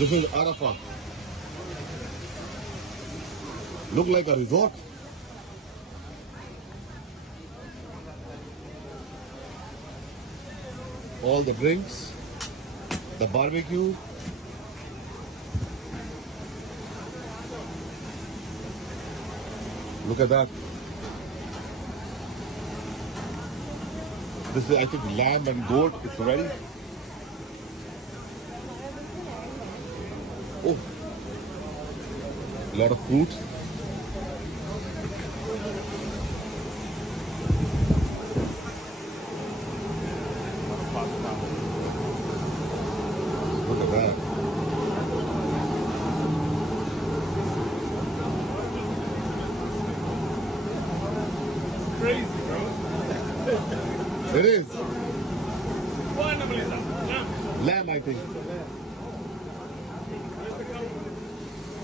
This is Arafah. Look like a resort. All the drinks, the barbecue. Look at that. This is, I think, lamb and goat. It's ready. Oh, a lot of fruit. Look at that. Crazy, bro. It is. What animal is that? Lamb, I think.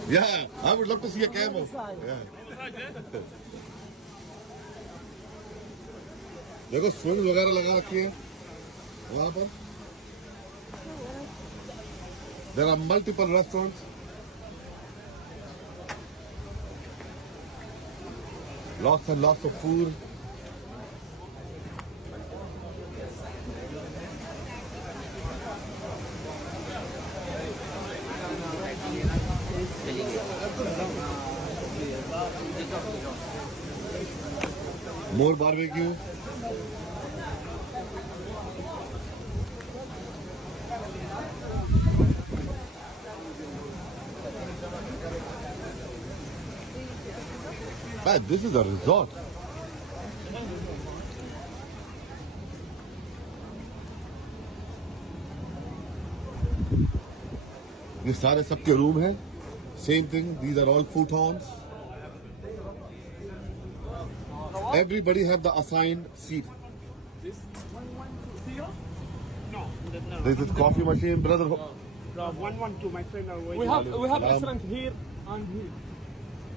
Yeah, I would love to see a camel. Yeah. देखो swing वगैरह लगा रखी है वहाँ पर. There are multiple restaurants. Lots and lots of food. More barbecue. Man, this is a resort. ये सारे सबके रूम हैं. Same thing. These are all futons. Everybody have the assigned seat. This? No. This is coffee machine, brother. 112, my friend are waiting. We have restaurant here and here.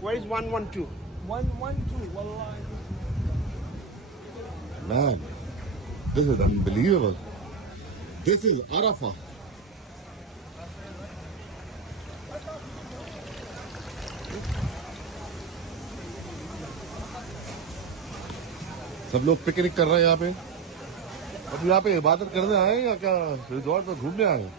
Where is 112? 112. Wallahi. Man, this is unbelievable. This is Arafah. सब लोग picnic कर रहे हैं यहाँ पे. अब यहाँ पे इबादत करने आए हैं या क्या रिजॉर्ट में घूमने आए हैं?